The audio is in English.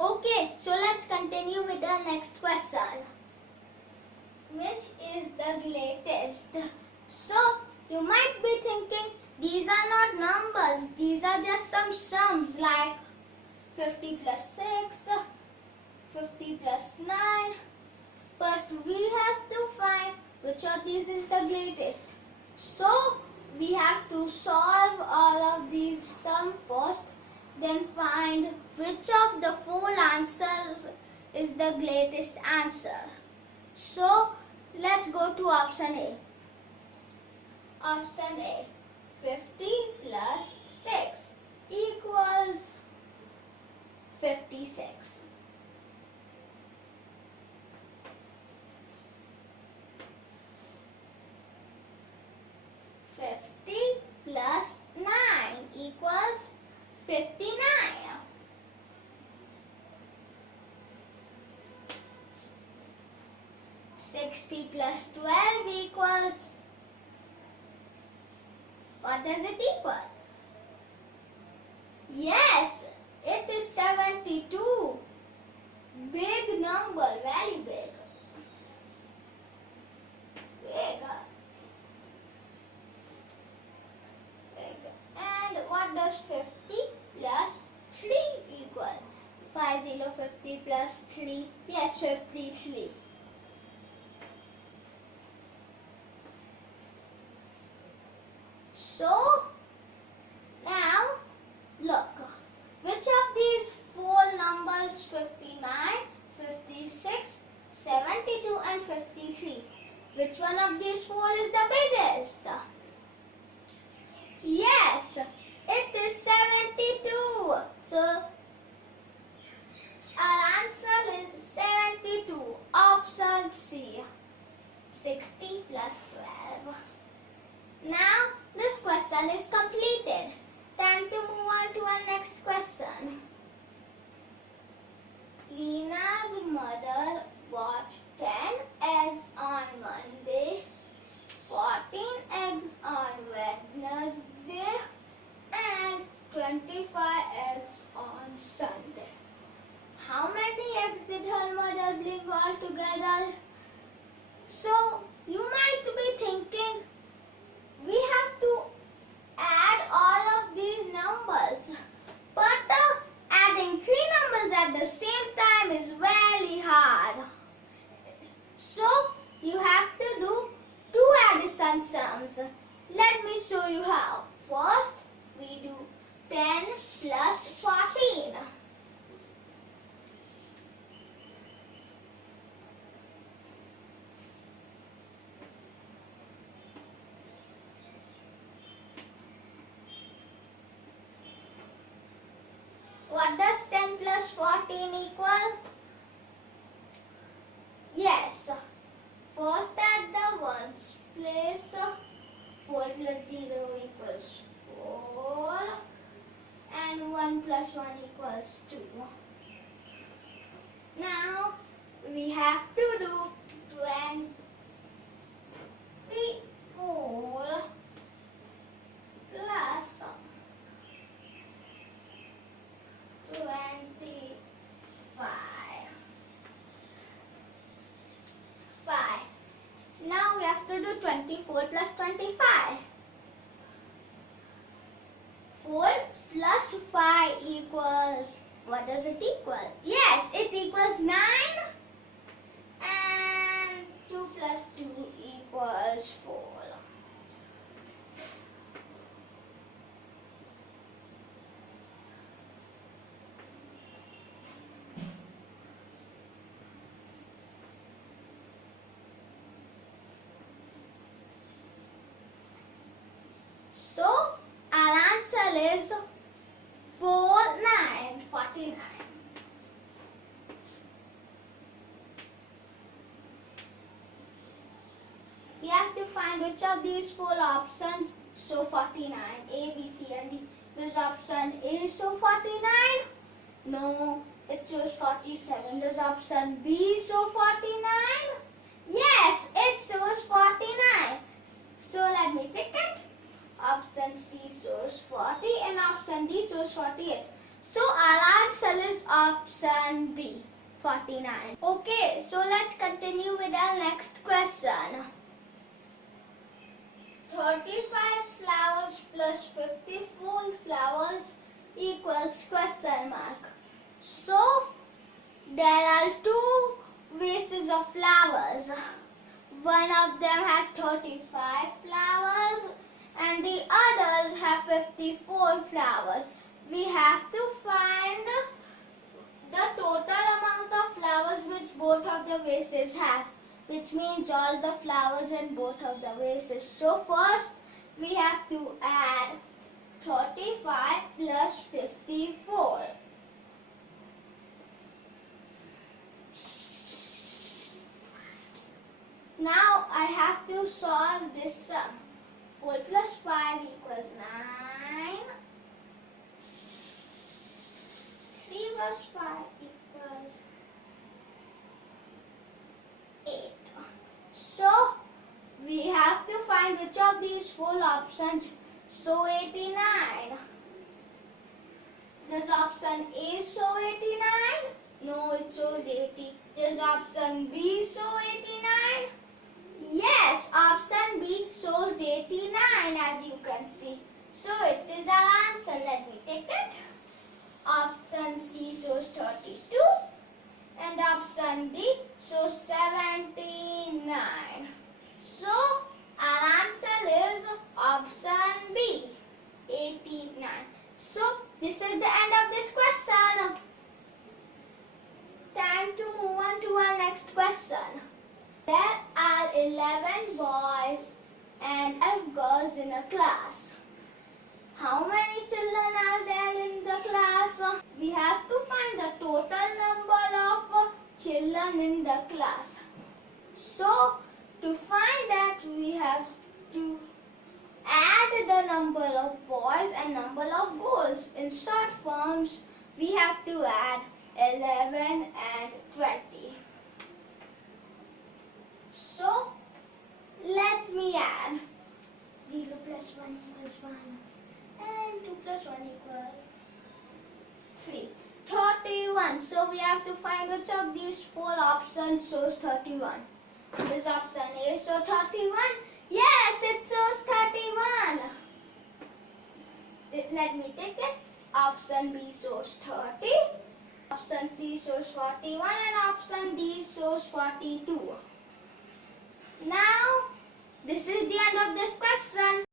Okay, so let's continue with the next question. Which is the greatest? So, you might be thinking, these are not numbers, these are just some sums like 50 plus 6, 50 plus 9. But we have to find which of these is the greatest. So, we have to solve all of these sums first, then find which of the four answers is the greatest answer. So, let's go to option A. Option A, 50 plus 6 equals 56. Plus 9 equals 59. 60 plus 12 equals, what does it equal? Yes, it is 72. Big number, very big. Big. And what does 50 plus 3 equal? 50 plus 3. Yes, 53. So, now look. Which of these four numbers, 59, 56, 72 and 53, which one of these four is the biggest? Yes, it is 72. So, our answer is 72. Option C. 60 plus 12. Now, this question is completed. Time to move on to our next question. Lina's mother bought 10 eggs on Monday, 14 eggs on Wednesday, and 25 eggs on Sunday. How many eggs did her mother bring all together? So, you might be thinking, we have to add all of these numbers. But adding three numbers at the same time is very hard. So, you have to do two addition sums. Let me show you how. First, we do 10 plus 14. What does 10 plus 14 equal? Yes. First at the ones place, 4 plus 0 equals 4 and 1 plus 1 equals 2. Now we have to do 24 plus 25. Now we have to do 24 plus 25. 4 plus 5 equals, what does it equal? Yes, it equals 9. And 2 plus 2 equals 4. So, our answer is 49. We have to find which of these four options show 49. A, B, C and D. Does option A show 49? No, it shows 47. Does option B show 49? Yes, it shows 49. So let me tick it. Option C shows 40 and option D shows 48. So our answer is option B, 49. Okay, so let's continue with our next question. 35 flowers plus 54 flowers equals question mark. So there are two vases of flowers. One of them has 35 flowers and the others have 54 flowers. We have to find the total amount of flowers which both of the vases have, which means all the flowers in both of the vases. So first we have to add 35 plus 54. Now I have to solve this sum. 4 plus 5 equals 9. 3 plus 5 equals 8. So we have to find which of these four options show 89. Does option A show 89? No, it shows 80. Does option B show 89? Yes, option B shows 89 as you can see. So it is our answer. Let me take it. Option C shows 32 and option D shows 79. So our answer is option B, 89. So this is the end of this question. Time to move on to our next question. There are 11 boys and 12 girls in a class. How many children are there in the class? We have to find the total number of children in the class. So to find that we have to add the number of boys and number of girls. In short forms, we have to add 11 and 20. So let me add 0 plus 1 equals 1 and 2 plus 1 equals 3. 31. So we have to find which of these four options shows 31. This option A shows 31. Yes, it shows 31. Let me take it. Option B shows 30. Option C shows 41 and option D shows 42. Now, this is the end of this question.